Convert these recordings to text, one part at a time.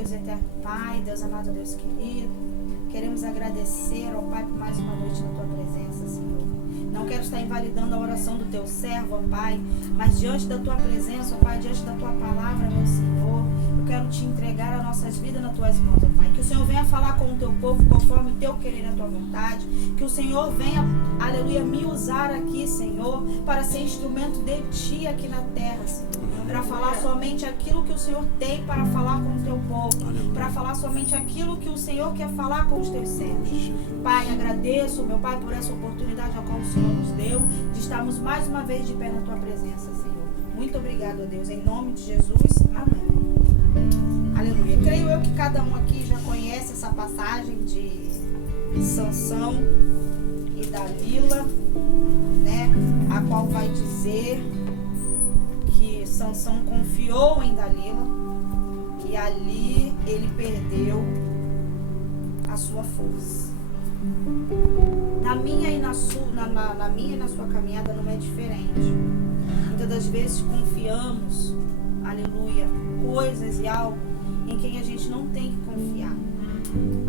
Deus eterno Pai, Deus amado, Deus querido. Queremos agradecer ao Pai por mais uma noite na tua presença, Senhor. Não quero estar invalidando a oração do teu servo, ó Pai, mas diante da tua presença, ó Pai, diante da tua palavra, meu Senhor, eu quero te entregar as nossas vidas nas tuas mãos, ó Pai. Que o Senhor venha falar com o teu povo conforme o teu querer e a tua vontade. Que o Senhor venha, aleluia, me usar aqui, Senhor, para ser instrumento de ti aqui na terra, Senhor. Para falar somente aquilo que o Senhor tem para falar com o teu povo. Para falar somente aquilo que o Senhor quer falar com os teus servos. Pai, agradeço, meu Pai, por essa oportunidade a qual o Senhor nos deu de estarmos mais uma vez de pé na tua presença, Senhor. Muito obrigado, ó Deus. Em nome de Jesus, amém. Aleluia. Creio eu que cada um aqui já conhece essa passagem de Sansão e Dalila, né? A qual vai dizer que Sansão confiou em Dalila e ali ele perdeu a sua força. Na minha e na sua caminhada não é diferente. Muitas das vezes confiamos, aleluia, coisas e algo em quem a gente não tem que confiar.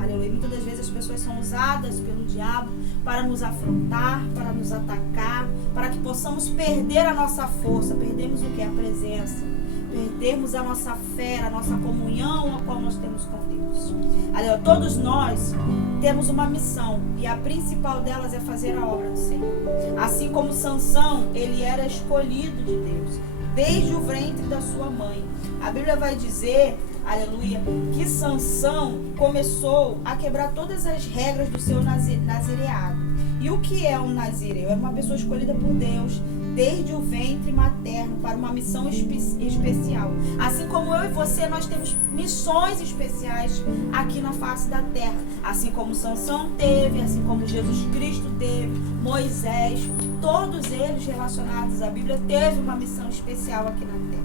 Aleluia. Muitas das vezes as pessoas são usadas pelo diabo para nos afrontar, para nos atacar, para que possamos perder a nossa força. Perdemos o que? A presença. Perdermos a nossa fé, a nossa comunhão a qual nós temos com Deus. Aleluia. Todos nós temos uma missão e a principal delas é fazer a obra do Senhor. Assim como Sansão, ele era escolhido de Deus desde o ventre da sua mãe. A Bíblia vai dizer, aleluia, que Sansão começou a quebrar todas as regras do seu nazireado. E o que é um nazireu? É uma pessoa escolhida por Deus desde o ventre materno para uma missão especial. Assim como eu e você, nós temos missões especiais aqui na face da terra. Assim como Sansão teve, assim como Jesus Cristo teve, Moisés, todos eles relacionados à Bíblia, teve uma missão especial aqui na terra.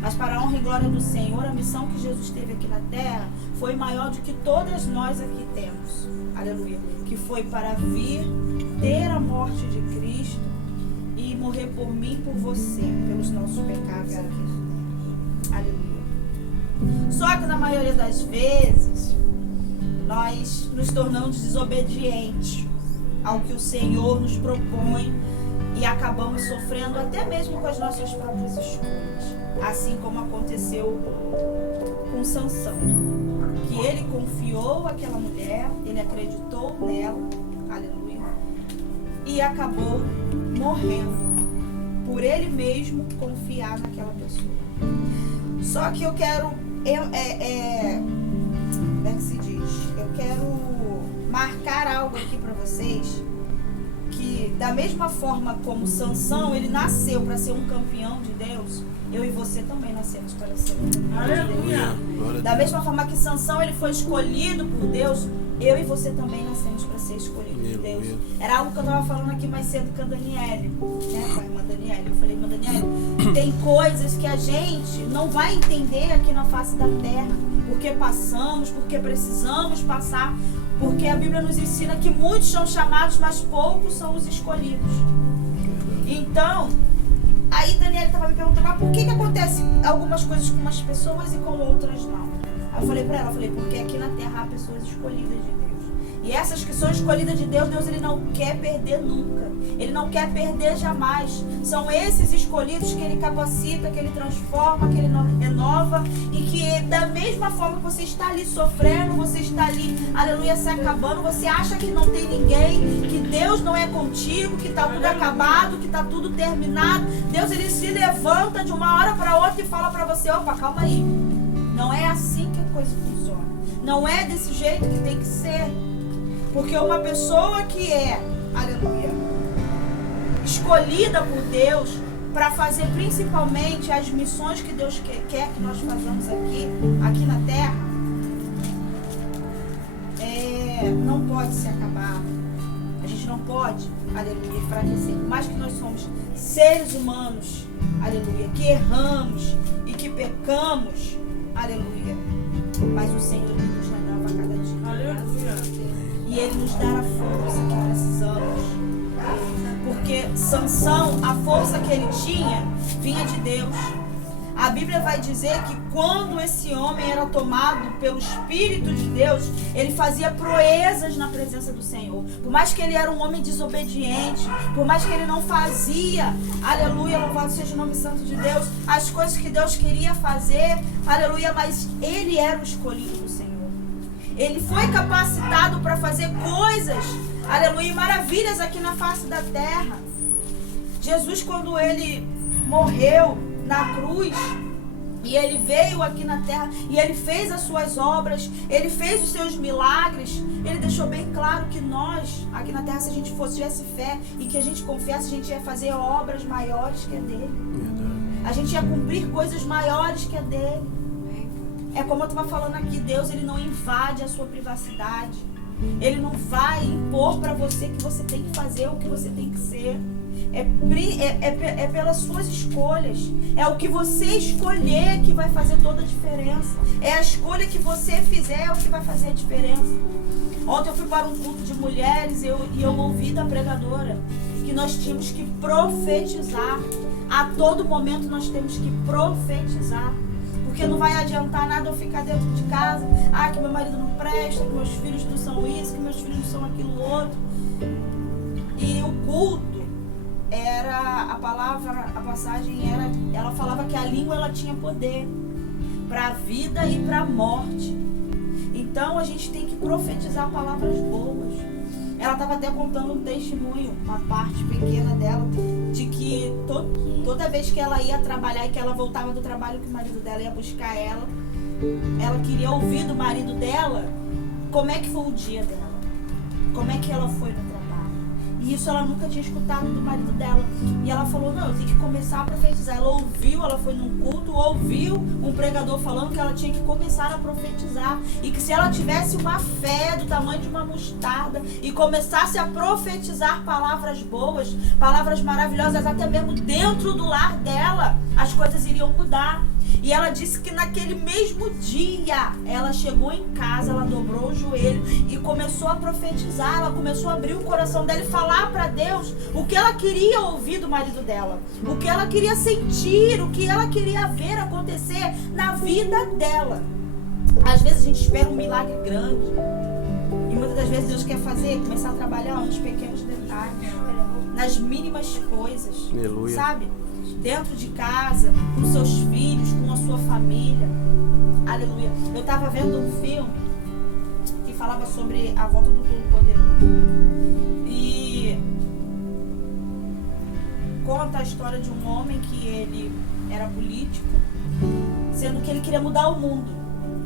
Mas para a honra e glória do Senhor, a missão que Jesus teve aqui na terra foi maior do que todas nós aqui temos. Aleluia. Que foi para vir, ter a morte de Cristo e morrer por mim e por você, pelos nossos pecados aqui. Aleluia. Só que na maioria das vezes, nós nos tornamos desobedientes ao que o Senhor nos propõe e acabamos sofrendo até mesmo com as nossas próprias escolhas. Assim como aconteceu com Sansão, que ele confiou àquela mulher, ele acreditou nela, aleluia, e acabou morrendo por ele mesmo confiar naquela pessoa. Só que eu quero, como é que se diz? Eu quero marcar algo aqui para vocês, que da mesma forma como Sansão, ele nasceu para ser um campeão de Deus, eu e você também nascemos para ser um campeão de Deus. Da mesma forma que Sansão, ele foi escolhido por Deus, eu e você também nascemos para ser escolhido por Deus. Era algo que eu estava falando aqui mais cedo com a Daniele, né, com a irmã Daniele. Eu falei, irmã Daniele, tem coisas que a gente não vai entender aqui na face da terra, porque passamos, porque precisamos passar, porque a Bíblia nos ensina que muitos são chamados, mas poucos são os escolhidos. Então, aí Daniele estava me perguntando, mas por que acontece algumas coisas com umas pessoas e com outras não? Aí eu falei para ela, porque aqui na terra há pessoas escolhidas de Deus. E essas que são escolhidas de Deus, Deus ele não quer perder nunca. Ele não quer perder jamais. São esses escolhidos que ele capacita, que ele transforma, que ele renova. E que da mesma forma que você está ali sofrendo, você está ali, aleluia, se acabando, você acha que não tem ninguém, que Deus não é contigo, que está tudo acabado, que está tudo terminado. Deus ele se levanta de uma hora para outra e fala para você, opa, calma aí. Não é assim que a coisa funciona. Não é desse jeito que tem que ser. Porque uma pessoa que é, aleluia, escolhida por Deus para fazer principalmente as missões que Deus quer que nós façamos aqui na terra, não pode se acabar. A gente não pode, aleluia, enfraquecer. Por mais que nós somos seres humanos, aleluia, que erramos e que pecamos, aleluia, mas o Senhor nos renova a cada dia. Aleluia. E Ele nos dá a força que precisamos. Porque Sansão, a força que ele tinha, vinha de Deus. A Bíblia vai dizer que quando esse homem era tomado pelo Espírito de Deus, ele fazia proezas na presença do Senhor. Por mais que ele era um homem desobediente, por mais que ele não fazia, aleluia, louvado seja o nome santo de Deus, as coisas que Deus queria fazer, aleluia, mas ele era o escolhido do Senhor. Ele foi capacitado para fazer coisas, aleluia, maravilhas aqui na face da terra. Jesus, quando ele morreu na cruz, e ele veio aqui na terra, e ele fez as suas obras, ele fez os seus milagres, ele deixou bem claro que nós, aqui na terra, se a gente tivesse fé, e que a gente confiasse, a gente ia fazer obras maiores que a dele. A gente ia cumprir coisas maiores que a dele. É como eu estava falando aqui, Deus, ele não invade a sua privacidade. Ele não vai impor para você que você tem que fazer o que você tem que ser. É pelas suas escolhas. É o que você escolher que vai fazer toda a diferença. É a escolha que você fizer o que vai fazer a diferença. Ontem eu fui para um culto de mulheres e eu ouvi da pregadora que nós tínhamos que profetizar. A todo momento nós temos que profetizar. Porque não vai adiantar nada eu ficar dentro de casa. Ah, que meu marido não presta, que meus filhos não são isso, que meus filhos não são aquilo outro. E o culto era, a passagem era, ela falava que a língua ela tinha poder para a vida e para a morte. Então a gente tem que profetizar palavras boas. Ela estava até contando um testemunho, uma parte pequena dela, de que toda vez que ela ia trabalhar e que ela voltava do trabalho, que o marido dela ia buscar ela queria ouvir do marido dela como é que foi o dia dela, como é que ela foi no trabalho. E isso ela nunca tinha escutado do marido dela. E ela falou, não, eu tenho que começar a profetizar. Ela ouviu, ela foi num culto, ouviu um pregador falando que ela tinha que começar a profetizar. E que se ela tivesse uma fé do tamanho de uma mostarda e começasse a profetizar palavras boas, palavras maravilhosas, até mesmo dentro do lar dela, as coisas iriam mudar. E ela disse que naquele mesmo dia, ela chegou em casa, ela dobrou o joelho e começou a profetizar. Ela começou a abrir o coração dela e falar para Deus o que ela queria ouvir do marido dela, o que ela queria sentir, o que ela queria ver acontecer na vida dela. Às vezes a gente espera um milagre grande e muitas das vezes Deus quer começar a trabalhar nos pequenos detalhes, nas mínimas coisas. Aleluia. Sabe? Dentro de casa, com seus filhos, com a sua família. Aleluia. Eu estava vendo um filme que falava sobre a volta do Todo-Poderoso. E conta a história de um homem que ele era político, sendo que ele queria mudar o mundo.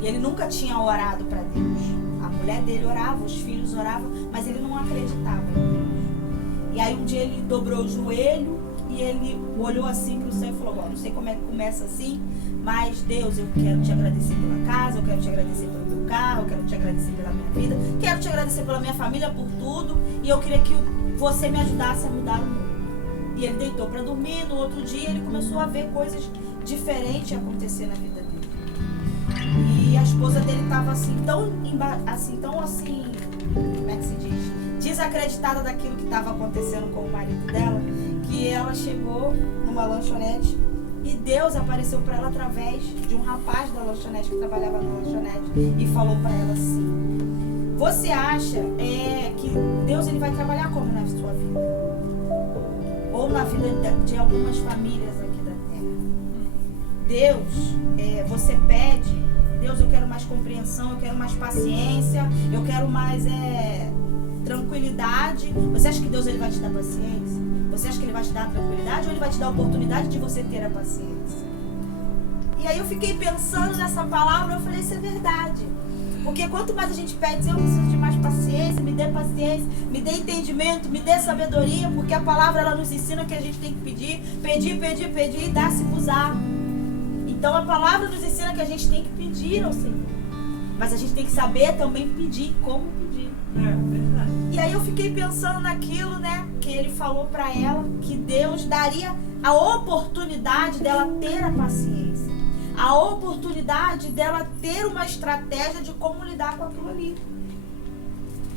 E ele nunca tinha orado para Deus. A mulher dele orava, os filhos oravam, mas ele não acreditava em Deus. E aí um dia ele dobrou o joelho e ele olhou assim para o céu e falou, não sei como é que começa assim, mas Deus, eu quero te agradecer pela casa, eu quero te agradecer pelo meu carro, eu quero te agradecer pela minha vida, quero te agradecer pela minha família, por tudo, e eu queria que você me ajudasse a mudar o mundo. E ele deitou para dormir. No outro dia ele começou a ver coisas diferentes acontecer na vida dele. E a esposa dele estava assim, tão como é que se diz? Desacreditada daquilo que estava acontecendo com o marido dela, que ela chegou numa lanchonete e Deus apareceu para ela através de um rapaz da lanchonete que trabalhava na lanchonete e falou para ela assim: você acha que Deus ele vai trabalhar como na sua vida? Ou na vida de algumas famílias aqui da terra? Deus, você pede, Deus, eu quero mais compreensão, eu quero mais paciência, eu quero mais tranquilidade. Você acha que Deus ele vai te dar paciência? Você acha que ele vai te dar a tranquilidade ou ele vai te dar a oportunidade de você ter a paciência? E aí eu fiquei pensando nessa palavra, eu falei, isso é verdade. Porque quanto mais a gente pede, eu preciso de mais paciência, me dê entendimento, me dê sabedoria, porque a palavra ela nos ensina que a gente tem que pedir e dar-se-vos-á. Então a palavra nos ensina que a gente tem que pedir ao Senhor. Mas a gente tem que saber também pedir, como pedir. Verdade. E aí eu fiquei pensando naquilo, né? Que ele falou para ela que Deus daria a oportunidade dela ter a paciência. A oportunidade dela ter uma estratégia de como lidar com aquilo ali.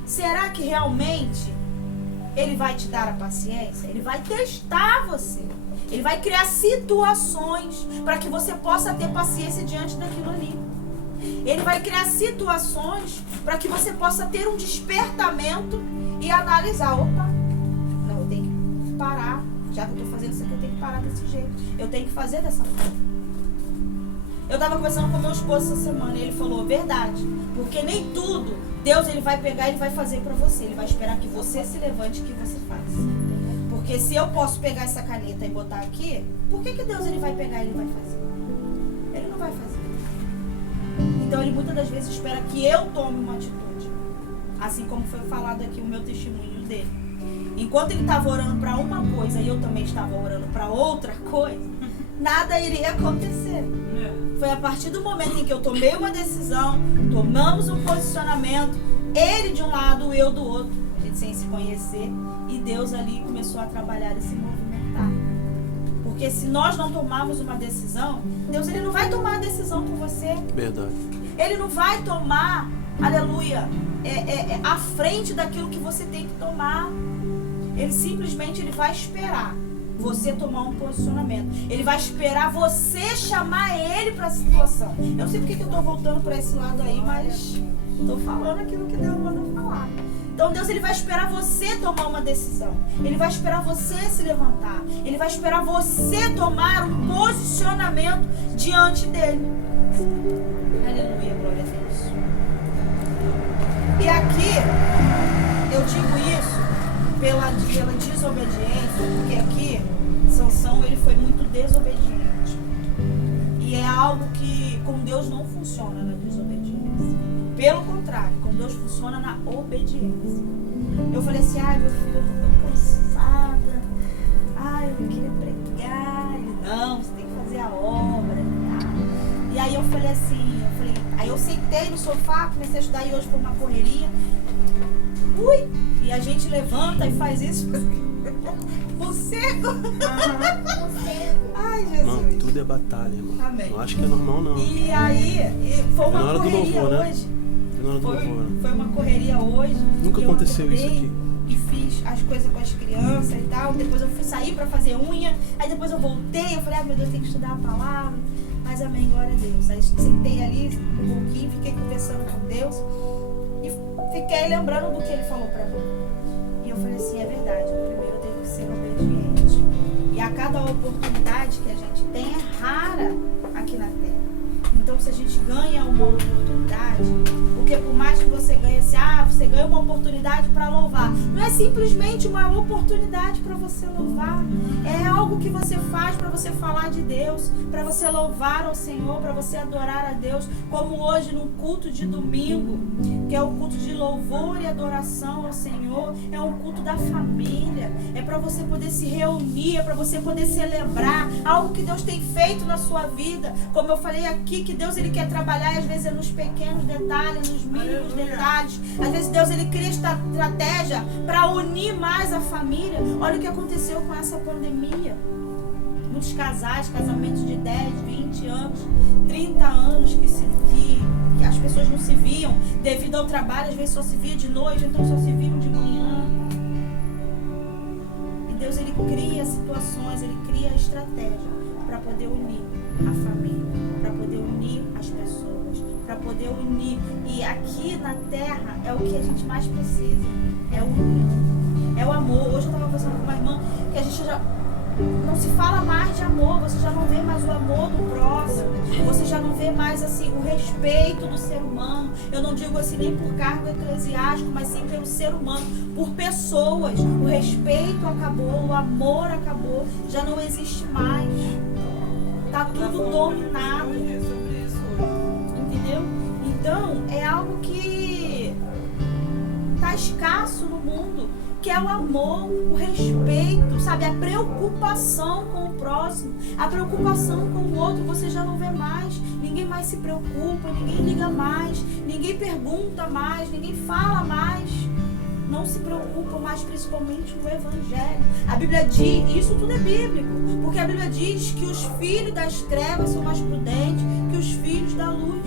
Será que realmente ele vai te dar a paciência? Ele vai testar você. Ele vai criar situações para que você possa ter paciência diante daquilo ali. Ele vai criar situações para que você possa ter um despertamento e analisar. Opa, não, eu tenho que parar. Já que eu estou fazendo isso aqui, eu tenho que parar desse jeito. Eu tenho que fazer dessa forma. Eu estava conversando com meu esposo essa semana e ele falou, verdade. Porque nem tudo Deus ele vai pegar e ele vai fazer para você. Ele vai esperar que você se levante e que você faça. Porque se eu posso pegar essa caneta e botar aqui, por que Deus ele vai pegar e ele vai fazer? Ele não vai fazer. Então ele muitas das vezes espera que eu tome uma atitude. Assim como foi falado aqui o meu testemunho dele. Enquanto ele estava orando para uma coisa e eu também estava orando para outra coisa, nada iria acontecer. Foi a partir do momento em que eu tomei uma decisão, tomamos um posicionamento, ele de um lado, eu do outro, a gente sem se conhecer, e Deus ali começou a trabalhar e se movimentar. Porque se nós não tomarmos uma decisão, Deus ele não vai tomar a decisão por você. Verdade. Ele não vai tomar, aleluia, à frente daquilo que você tem que tomar. Ele simplesmente ele vai esperar você tomar um posicionamento. Ele vai esperar você chamar ele para a situação. Eu não sei porque que eu estou voltando para esse lado aí, mas estou falando aquilo que Deus mandou falar. Então Deus ele vai esperar você tomar uma decisão. Ele vai esperar você se levantar. Ele vai esperar você tomar um posicionamento diante dele. Aleluia, glória a Deus. E aqui eu digo isso pela desobediência, porque aqui Sansão ele foi muito desobediente. E é algo que com Deus não funciona na desobediência. Pelo contrário, com Deus funciona na obediência. Eu falei assim, ai meu filho, eu tô tão cansada. Ai, eu não queria pregar. Ele, não, você tem que fazer a obra. E aí eu falei assim, aí eu sentei no sofá, comecei a estudar e hoje foi uma correria. Ui! E a gente levanta e faz isso. Morcego! Ai, Jesus! Irmão, tudo é batalha, irmão. Amém. Não acho que é normal, não. E aí, foi uma na hora correria do louvor, hoje. Né? Na hora do louvor, né? Foi uma correria hoje. Nunca aconteceu isso aqui. E fiz as coisas com as crianças e tal. Depois eu fui sair pra fazer unha. Aí depois eu voltei. Eu falei, ah, meu Deus, eu tenho que estudar a palavra. Mas amém, glória a Deus. Aí sentei ali um pouquinho, fiquei conversando com Deus. E fiquei lembrando do que ele falou pra mim. E eu falei assim, é verdade, primeiro eu tenho que ser obediente. E a cada oportunidade que a gente tem é rara aqui na Terra. Então se a gente ganha uma oportunidade, porque por mais que você ganhe assim, você ganha uma oportunidade para louvar. Não é simplesmente uma oportunidade para você louvar. É algo que você faz para você falar de Deus, para você louvar ao Senhor, para você adorar a Deus. Como hoje no culto de domingo, que é o culto de louvor e adoração ao Senhor. É um culto da família. É para você poder se reunir, é para você poder celebrar algo que Deus tem feito na sua vida. Como eu falei aqui, que Deus ele quer trabalhar e às vezes é nos pequenos detalhes, nos mínimos detalhes. Às vezes Deus ele cria estratégia para unir mais a família. Olha o que aconteceu com essa pandemia. Muitos casais, casamentos de 10, 20 anos, 30 anos que as pessoas não se viam devido ao trabalho, às vezes só se via de noite, então só se viam de manhã. E Deus ele cria situações, ele cria estratégia para poder unir a família, para poder unir as pessoas, para poder unir. E aqui na terra é o que a gente mais precisa, é unir, é o amor. Hoje eu estava conversando com uma irmã que a gente já não se fala mais de amor, você já não vê mais o amor do próximo, você já não vê mais assim o respeito do ser humano. Eu não digo assim nem por cargo eclesiástico, mas sim pelo ser humano, por pessoas. O respeito acabou, o amor acabou, já não existe mais. Tá tudo dominado. Entendeu? Então é algo que tá escasso no mundo, que é o amor, o respeito, sabe? A preocupação com o próximo, a preocupação com o outro, você já não vê mais. Ninguém mais se preocupa, ninguém liga mais, ninguém pergunta mais, ninguém fala mais. Não se preocupa mais, principalmente no Evangelho. A Bíblia diz, isso tudo é bíblico, porque a Bíblia diz que os filhos das trevas são mais prudentes que os filhos da luz.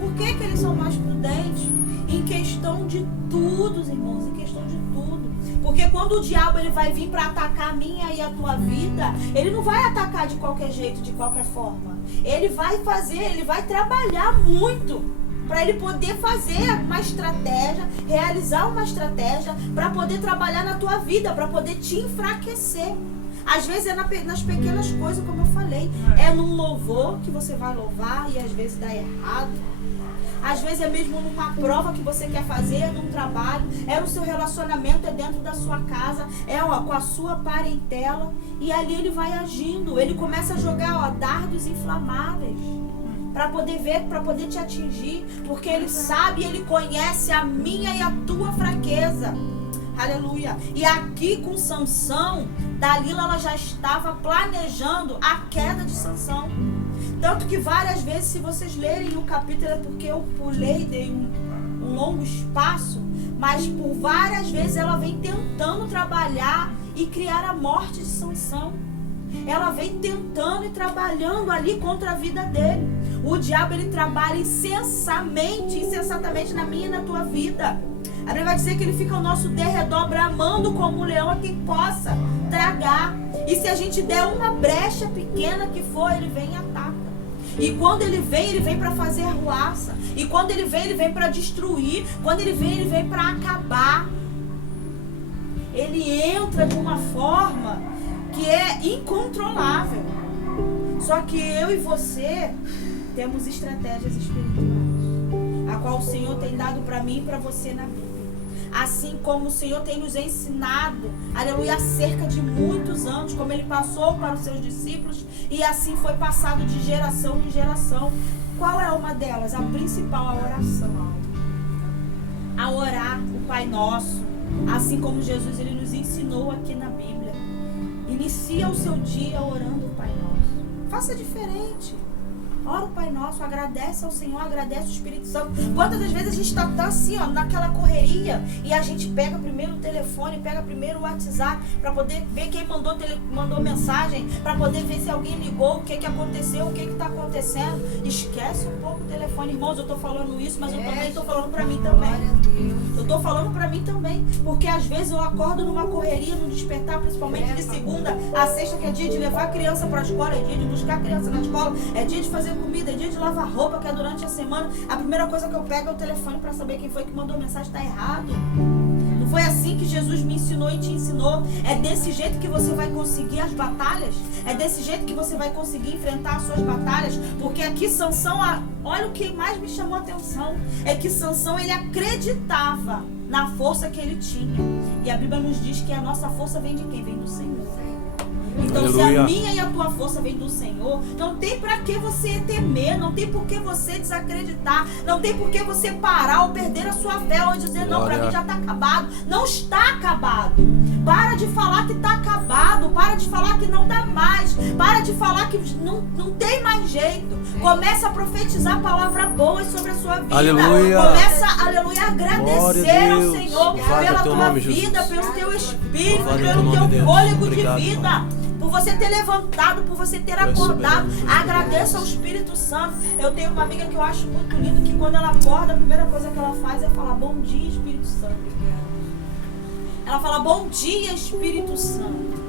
Por que eles são mais prudentes? Em questão de tudo, irmãos, em questão de tudo. Porque quando o diabo ele vai vir para atacar a minha e a tua vida, ele não vai atacar de qualquer jeito, de qualquer forma. Ele vai trabalhar muito para ele poder fazer uma estratégia, realizar uma estratégia para poder trabalhar na tua vida, para poder te enfraquecer. Às vezes é nas pequenas coisas, como eu falei. É num louvor que você vai louvar e às vezes dá errado. Às vezes é mesmo numa prova que você quer fazer, num trabalho, é no seu relacionamento, é dentro da sua casa, com a sua parentela. E ali ele vai agindo, ele começa a jogar dardos inflamáveis para poder ver, para poder te atingir, porque ele sabe, ele conhece a minha e a tua fraqueza. Aleluia. E aqui com Sansão, Dalila ela já estava planejando a queda de Sansão. Tanto que várias vezes, se vocês lerem o capítulo, é porque eu pulei, dei um longo espaço, mas por várias vezes ela vem tentando trabalhar e criar a morte de Sansão. Ela vem tentando e trabalhando ali contra a vida dele. O diabo ele trabalha incessantemente na minha e na tua vida. A Bíblia vai dizer que ele fica ao nosso derredor, bramando como um leão a quem possa tragar. E se a gente der uma brecha pequena que for, ele vem e ataca. E quando ele vem para fazer arruaça. E quando ele vem para destruir. Quando ele vem para acabar. Ele entra de uma forma que é incontrolável. Só que eu e você temos estratégias espirituais, a qual o Senhor tem dado para mim e para você na Bíblia. Assim como o Senhor tem nos ensinado, aleluia, há cerca de muitos anos, como ele passou para os seus discípulos, e assim foi passado de geração em geração. Qual é uma delas? A principal, a oração. A orar o Pai Nosso, assim como Jesus ele nos ensinou aqui na Bíblia. Inicia o seu dia orando o Pai Nosso. Faça diferente. Ora o Pai Nosso, agradece ao Senhor, agradece o Espírito Santo. Quantas das vezes a gente está assim, naquela correria, e a gente pega primeiro o telefone, pega primeiro o WhatsApp, para poder ver quem mandou mensagem, para poder ver se alguém ligou, o que aconteceu, o que está acontecendo. Esquece um pouco o telefone, irmãos, eu estou falando isso, mas eu também estou falando para mim também. Eu estou falando para mim também, porque às vezes eu acordo numa correria, num despertar, principalmente de segunda a sexta, que é dia de levar a criança para a escola, é dia de buscar a criança na escola, é dia de fazer comida, é dia de lavar roupa, que é durante a semana. A primeira coisa que eu pego é o telefone para saber quem foi que mandou mensagem. Está errado. Não foi assim que Jesus me ensinou e te ensinou. É desse jeito que você vai conseguir as batalhas. É desse jeito que você vai conseguir enfrentar as suas batalhas. Porque aqui Sansão, olha o que mais me chamou a atenção, é que Sansão ele acreditava na força que ele tinha. E a Bíblia nos diz que a nossa força vem de quem? Vem do Senhor. Então, aleluia, se a minha e a tua força vem do Senhor, não tem para que você temer, não tem por que você desacreditar, não tem por que você parar ou perder a sua fé ou dizer, não, para mim já está acabado. Não está acabado. Para de falar que está acabado, para de falar que não dá mais, para de falar que não tem mais jeito. Começa a profetizar palavras boas sobre a sua vida. Aleluia. Começa, aleluia, a agradecer ao Senhor pela tua vida, pelo teu espírito, pelo teu fôlego de vida. Por você ter levantado, por você ter acordado. Agradeça ao Espírito Santo. Eu tenho uma amiga que eu acho muito linda, que quando ela acorda, a primeira coisa que ela faz é falar, bom dia, Espírito Santo. Ela fala, bom dia, Espírito Santo.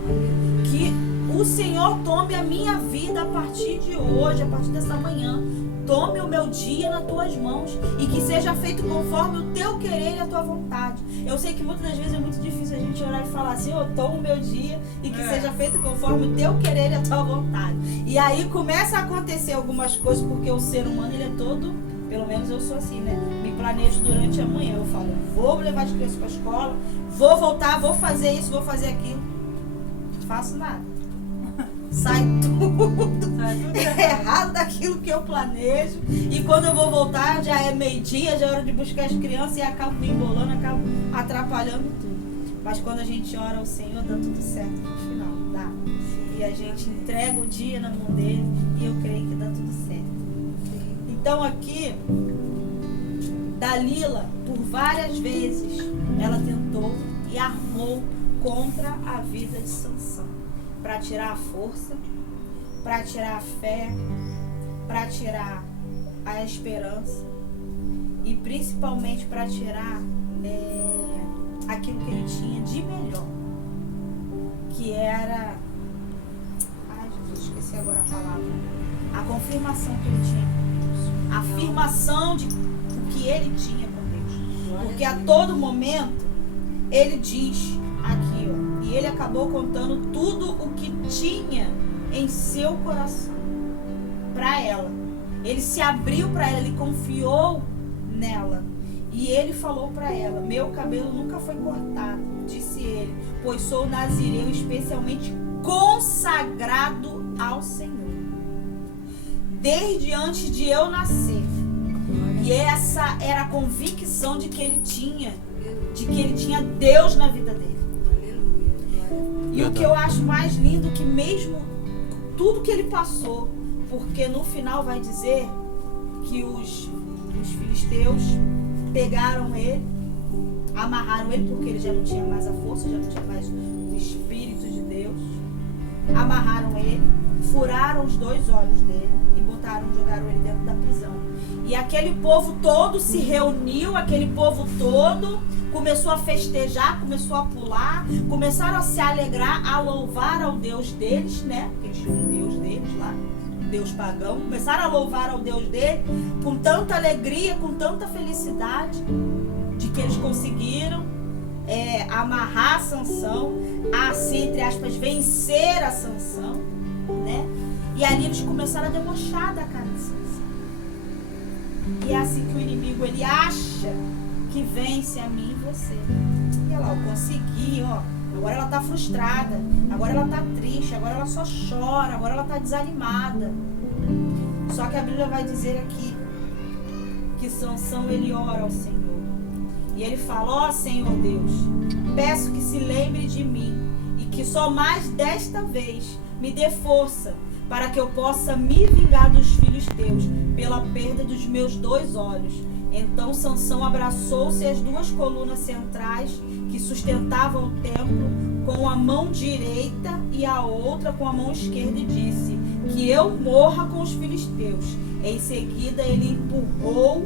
Que o Senhor tome a minha vida a partir de hoje, a partir dessa manhã. Tome o meu dia nas tuas mãos e que seja feito conforme o teu querer e a tua vontade. Eu sei que muitas das vezes é muito difícil a gente orar e falar assim, toma o meu dia e que seja feito conforme o teu querer e a tua vontade. E aí começa a acontecer algumas coisas, porque o ser humano ele é todo, pelo menos eu sou assim, né? Me planejo durante a manhã, eu falo, vou levar as crianças para a escola, vou voltar, vou fazer isso, vou fazer aquilo. Não faço nada. Sai tudo errado daquilo que eu planejo. E quando eu vou voltar, já é meio-dia, já é hora de buscar as crianças e acabo me embolando, acabo atrapalhando tudo. Mas quando a gente ora ao Senhor, dá tudo certo no final, dá. E a gente entrega o dia na mão dele e eu creio que dá tudo certo. Então aqui, Dalila, por várias vezes, ela tentou e armou contra a vida de Sansão. Para tirar a força, para tirar a fé, para tirar a esperança. e principalmente para tirar aquilo que ele tinha de melhor, que era, ai Jesus, esqueci agora a palavra, a confirmação que ele tinha com Deus, a afirmação de o que ele tinha com Deus, porque a todo momento ele diz aqui, ó, e ele acabou contando tudo o que tinha em seu coração para ela. Ele se abriu para ela, ele confiou nela. E ele falou para ela: meu cabelo nunca foi cortado, disse ele, pois sou nazireu especialmente consagrado ao Senhor, desde antes de eu nascer. E essa era a convicção de que ele tinha, Deus na vida dele. E o que eu acho mais lindo, que mesmo tudo que ele passou, porque no final vai dizer que os filisteus pegaram ele, amarraram ele, porque ele já não tinha mais a força, já não tinha mais o Espírito de Deus. Amarraram ele, furaram os 2 olhos dele e jogaram ele dentro da prisão. E aquele povo todo se reuniu, aquele povo todo começou a festejar, começou a pular, começaram a se alegrar, a louvar ao Deus deles, né? Eles tinham um Deus deles lá, Deus pagão. Começaram a louvar ao Deus dele com tanta alegria, com tanta felicidade, de que eles conseguiram amarrar Sansão, assim, entre aspas, vencer a Sansão, né? E ali eles começaram a debochar da cara de Sansão. E é assim que o inimigo, ele acha que vence a mim e você. E olha lá, eu consegui, ó. Agora ela tá frustrada, agora ela tá triste, agora ela só chora, agora ela tá desanimada. Só que a Bíblia vai dizer aqui que Sansão, ele ora ao Senhor. E ele fala: ó Senhor Deus, peço que se lembre de mim e que só mais desta vez me dê força para que eu possa me vingar dos filhos teus pela perda dos meus 2 olhos. Então Sansão abraçou-se às 2 colunas centrais que sustentavam o templo com a mão direita e a outra com a mão esquerda e disse: que eu morra com os filisteus. Em seguida ele empurrou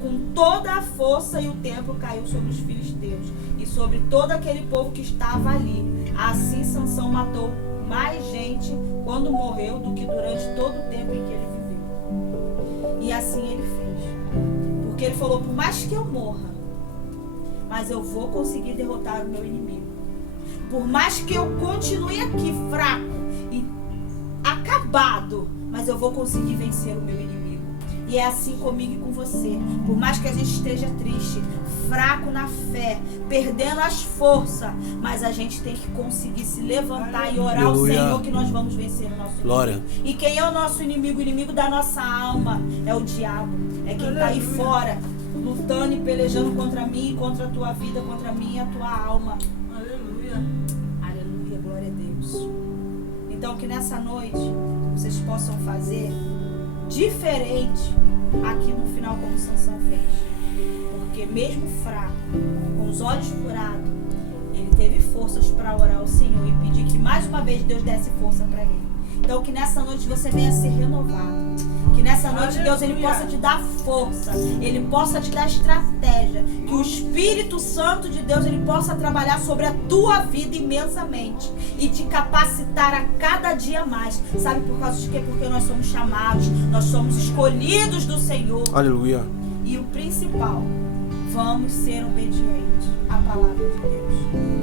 com toda a força e o templo caiu sobre os filisteus e sobre todo aquele povo que estava ali. Assim Sansão matou mais gente quando morreu do que durante todo o tempo em que ele viveu. E assim ele fez. Porque ele falou: por mais que eu morra, mas eu vou conseguir derrotar o meu inimigo. Por mais que eu continue aqui fraco e acabado, mas eu vou conseguir vencer o meu inimigo. E é assim comigo e com você. Por mais que a gente esteja triste, fraco na fé, perdendo as forças, mas a gente tem que conseguir se levantar e orar ao Senhor, que nós vamos vencer o nosso inimigo. Glória. E quem é o nosso inimigo? O inimigo da nossa alma é o diabo. É quem está aí fora, lutando e pelejando contra mim, contra a tua vida, contra mim e a tua alma. Aleluia. Aleluia, glória a Deus. Então que nessa noite vocês possam fazer diferente aqui no final, como Sansão fez. Porque mesmo fraco, com os olhos furados, ele teve forças para orar ao Senhor e pedir que mais uma vez Deus desse força para ele. Então que nessa noite você venha ser renovado. Que nessa noite Deus, ele possa te dar força, ele possa te dar estratégia, que o Espírito Santo de Deus, ele possa trabalhar sobre a tua vida imensamente e te capacitar a cada dia mais. Sabe por causa de quê? Porque nós somos chamados, nós somos escolhidos do Senhor. Aleluia. E o principal, vamos ser obedientes à palavra de Deus.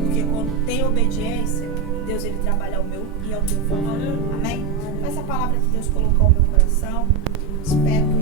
Porque quando tem obediência, Deus, ele trabalha ao meu e ao teu favor. Amém? Essa palavra que Deus colocou no meu coração, espero que